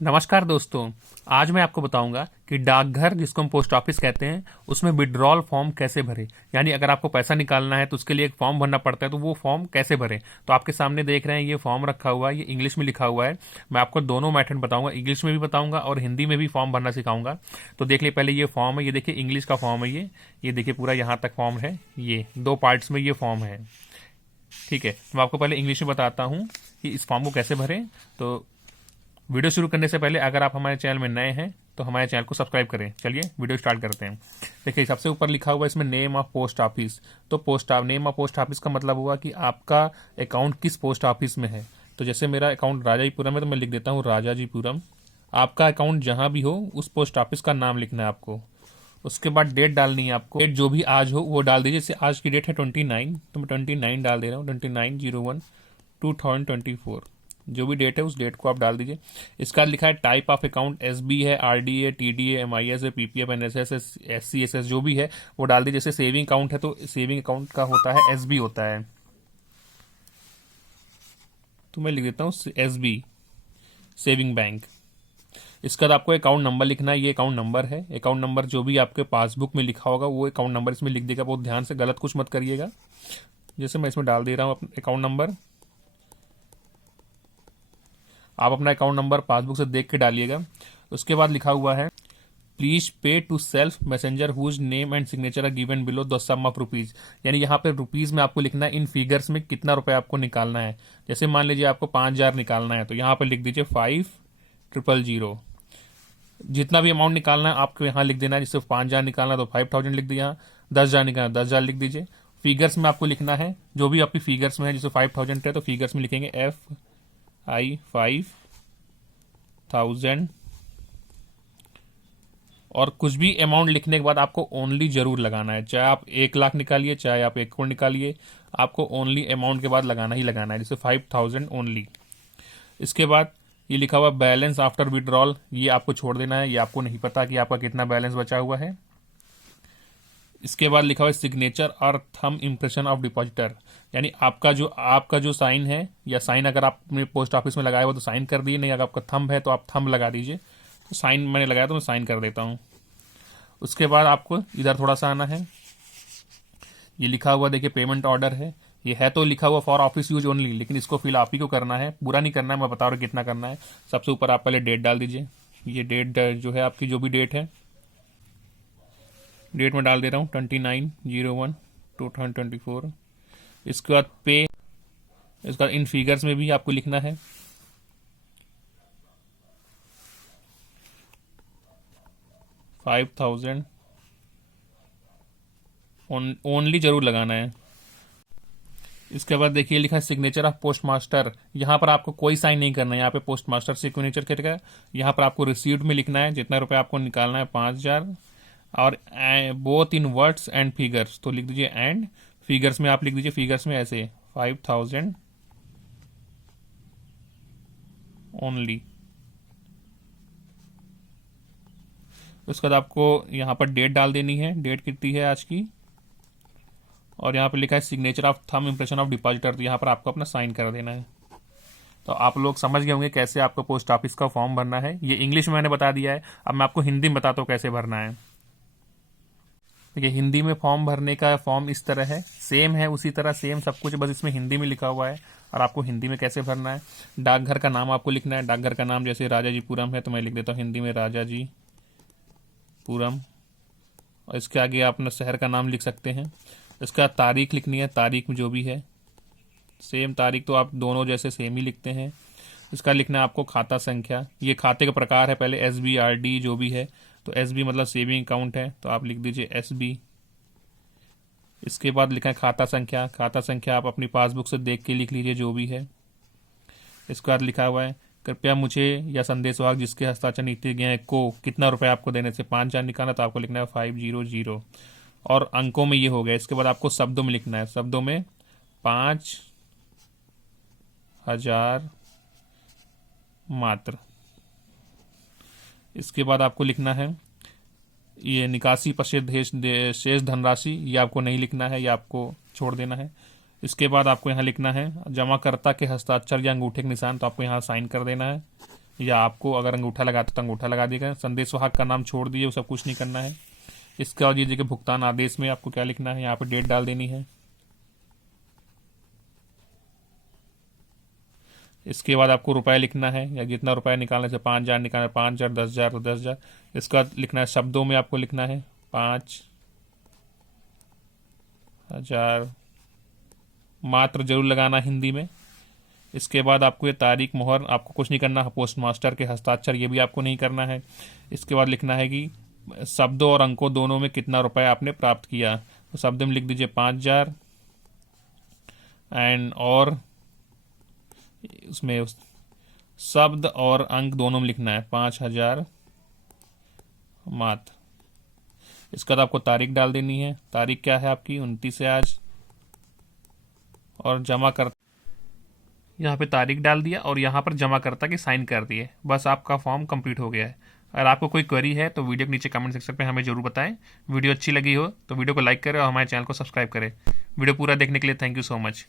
नमस्कार दोस्तों। आज मैं आपको बताऊंगा कि डाकघर जिसको हम पोस्ट ऑफिस कहते हैं उसमें विड्रॉल फॉर्म कैसे भरें। यानी अगर आपको पैसा निकालना है तो उसके लिए एक फॉर्म भरना पड़ता है, तो वो फॉर्म कैसे भरें। तो आपके सामने देख रहे हैं ये फॉर्म रखा हुआ है, ये इंग्लिश में लिखा हुआ है। मैं आपको दोनों मेथड बताऊंगा, इंग्लिश में भी बताऊंगा और हिंदी में भी फॉर्म भरना सिखाऊंगा। तो देख लिए पहले ये फॉर्म है, ये देखिए इंग्लिश का फॉर्म है। ये देखिए पूरा यहाँ तक फॉर्म है, ये 2 पार्ट्स में ये फॉर्म है। ठीक है, मैं आपको पहले इंग्लिश में बताता हूँ कि इस फॉर्म को कैसे भरें। तो वीडियो शुरू करने से पहले अगर आप हमारे चैनल में नए हैं तो हमारे चैनल को सब्सक्राइब करें। चलिए वीडियो स्टार्ट करते हैं। देखिए सबसे ऊपर लिखा हुआ है इसमें नेम ऑफ पोस्ट ऑफिस। तो नेम ऑफ पोस्ट ऑफिस का मतलब हुआ कि आपका अकाउंट किस पोस्ट ऑफिस में है। तो जैसे मेरा अकाउंट राजाजीपुरम है तो मैं लिख देता हूँ राजाजीपुरम। आपका अकाउंट जहाँ भी हो उस पोस्ट ऑफिस का नाम लिखना है आपको। उसके बाद डेट डालनी है आपको, डेट जो भी आज हो वो डाल दीजिए। जैसे आज की डेट है 29, तो मैं 29 डाल दे रहा हूँ, 29/01/2024। जो भी डेट है उस डेट को आप डाल दीजिए। इसका लिखा है टाइप ऑफ अकाउंट, एसबी है, आरडी है, टीडी है, एमआईएस है, पीपीएफ, एनएसएस, एससीएसएस जो भी है वो डाल दीजिए। जैसे सेविंग अकाउंट है तो सेविंग अकाउंट का होता है एसबी होता है, तो मैं लिख देता हूँ एसबी, सेविंग बैंक। इसका बाद आपको अकाउंट नंबर लिखना है, ये अकाउंट नंबर है। अकाउंट नंबर जो भी आपके पासबुक में लिखा होगा वो अकाउंट नंबर इसमें लिख देगा। बहुत ध्यान से, गलत कुछ मत करिएगा। जैसे मैं इसमें डाल दे रहा हूँ अपना अकाउंट नंबर। आप अपना अकाउंट नंबर पासबुक से देख के डालिएगा। उसके बाद लिखा हुआ है please pay to self messenger whose name and signature are given below the sum of rupees. यानी यहाँ पे रुपीज में आपको लिखना है इन फिगर्स में कितना रुपए आपको निकालना है। जैसे मान लीजिए आपको 5,000 निकालना है तो यहाँ पे लिख दीजिए 5,000। जितना भी अमाउंट निकालना है आपको यहाँ लिख देना है। जैसे 5,000 निकालना है तो 5,000 लिख दिया। 10,000 निकालना 10,000 लिख दीजिए। फिगर्स में आपको लिखना है जो भी आपकी फिगर्स में है। जैसे 5,000 है तो फिगर्स में लिखेंगे FI 5,000। और कुछ भी अमाउंट लिखने के बाद आपको ओनली जरूर लगाना है। चाहे आप 1,00,000 निकालिए, चाहे आप 1 करोड़ निकालिए, आपको ओनली अमाउंट के बाद लगाना ही लगाना है। जैसे 5,000 ओनली। इसके बाद ये लिखा हुआ बैलेंस आफ्टर विड्रॉल, ये आपको छोड़ देना है। ये आपको नहीं पता कि आपका कितना बैलेंस बचा हुआ है। इसके बाद लिखा हुआ है सिग्नेचर और थंब इम्प्रेशन ऑफ डिपॉजिटर। यानी आपका जो साइन है, या साइन अगर आपने पोस्ट ऑफिस में लगाया हो तो साइन कर दिए, नहीं अगर आपका थंब है तो आप थंब लगा दीजिए। तो साइन मैंने लगाया तो मैं साइन कर देता हूँ। उसके बाद आपको इधर थोड़ा सा आना है। ये लिखा हुआ देखिए पेमेंट ऑर्डर है। ये है तो लिखा हुआ फॉर ऑफिस यूज ओनली, लेकिन इसको फिल आप ही को करना है, पूरा नहीं करना है। मैं बता रहा हूँ कितना करना है। सबसे ऊपर आप पहले डेट डाल दीजिए। ये डेट जो है आपकी जो भी डेट है, डेट में डाल दे रहा हूँ 29/01/2024। इसके बाद पे, इसका इन फिगर्स में भी आपको लिखना है 5,000 ओनली जरूर लगाना है। इसके बाद देखिए लिखा है सिग्नेचर ऑफ पोस्ट मास्टर। यहाँ पर आपको कोई साइन नहीं करना है। यहाँ पे पोस्ट मास्टर सिग्नेचर करेगा। यहाँ पर आपको रिसीव्ड में लिखना है जितना रुपए आपको निकालना है 5,000। और both in words and figures, तो लिख दीजिए एंड फिगर्स में आप लिख दीजिए, फिगर्स में ऐसे 5,000 ओनली। उसके बाद आपको यहाँ पर डेट डाल देनी है, डेट कितनी है आज की। और यहाँ पर लिखा है signature of thumb impression of depositor, तो यहाँ पर आपको अपना साइन कर देना है। तो आप लोग समझ गए होंगे कैसे आपको पोस्ट ऑफिस का फॉर्म भरना है। ये इंग्लिश में मैंने बता दिया है, अब मैं आपको हिंदी में बताता हूँ कैसे भरना है। देखिए हिंदी में फॉर्म भरने का फॉर्म इस तरह है, सेम है उसी तरह, सेम सब कुछ, बस इसमें हिंदी में लिखा हुआ है। और आपको हिंदी में कैसे भरना है, डाकघर का नाम आपको लिखना है। डाकघर का नाम जैसे राजाजीपुरम है तो मैं लिख देता हूँ हिंदी में राजाजीपुरम। और इसके आगे आप अपना शहर का नाम लिख सकते हैं। इसका तारीख लिखनी है, तारीख जो भी है सेम तारीख, तो आप दोनों जैसे सेम ही लिखते हैं। इसका लिखना है आपको खाता संख्या। ये खाते का प्रकार है, पहले एसबी, आरडी जो भी है, तो एसबी मतलब सेविंग अकाउंट है तो आप लिख दीजिए एसबी। इसके बाद लिखा है खाता संख्या। खाता संख्या आप अपनी पासबुक से देख के लिख लीजिए जो भी है। इसके बाद लिखा हुआ है कृपया मुझे या संदेशवाहक जिसके हस्ताक्षर नीति गए को कितना रुपए आपको देने से 5,000 निकालना, तो आपको लिखना है 500। और अंकों में ये हो गया। इसके बाद आपको शब्दों में लिखना है, शब्दों में 5,000 मात्र। इसके बाद आपको लिखना है ये निकासी पर शेष धनराशि, ये आपको नहीं लिखना है, ये आपको छोड़ देना है। इसके बाद आपको यहाँ लिखना है जमाकर्ता के हस्ताक्षर या अंगूठे के निशान, तो आपको यहाँ साइन कर देना है। या आपको अगर अंगूठा लगाते तो अंगूठा लगा दिएगा। संदेश वाहक का नाम छोड़ दीजिए, वो सब कुछ नहीं करना है। इसके बाद ये जगह भुगतान आदेश में आपको क्या लिखना है, यहाँ पे डेट डाल देनी है। इसके बाद आपको रुपए लिखना है, या जितना रुपए निकालने से 5,000 निकालना है 5,000, 10,000 तो 10,000। इसके बाद लिखना है शब्दों में, आपको लिखना है 5,000 मात्र जरूर लगाना हिंदी में। इसके बाद आपको ये तारीख मोहर आपको कुछ नहीं करना है, पोस्ट मास्टर के हस्ताक्षर ये भी आपको नहीं करना है। इसके बाद लिखना है कि शब्दों और अंकों दोनों में कितना रुपए आपने प्राप्त किया, तो शब्द में लिख दीजिए 5,000 एंड और उसमें शब्द और अंक दोनों में लिखना है 5,000 मात्र। इसका तो आपको तारीख डाल देनी है, तारीख क्या है आपकी 29 है आज, और जमा कर यहाँ पे तारीख डाल दिया और यहाँ पर जमा करता कि साइन कर दिए, बस आपका फॉर्म कंप्लीट हो गया है। अगर आपको कोई क्वेरी है तो वीडियो के नीचे कमेंट सेक्शन पे हमें जरूर बताएं। वीडियो अच्छी लगी हो तो वीडियो को लाइक करें और हमारे चैनल को सब्सक्राइब करें। वीडियो पूरा देखने के लिए थैंक यू सो मच।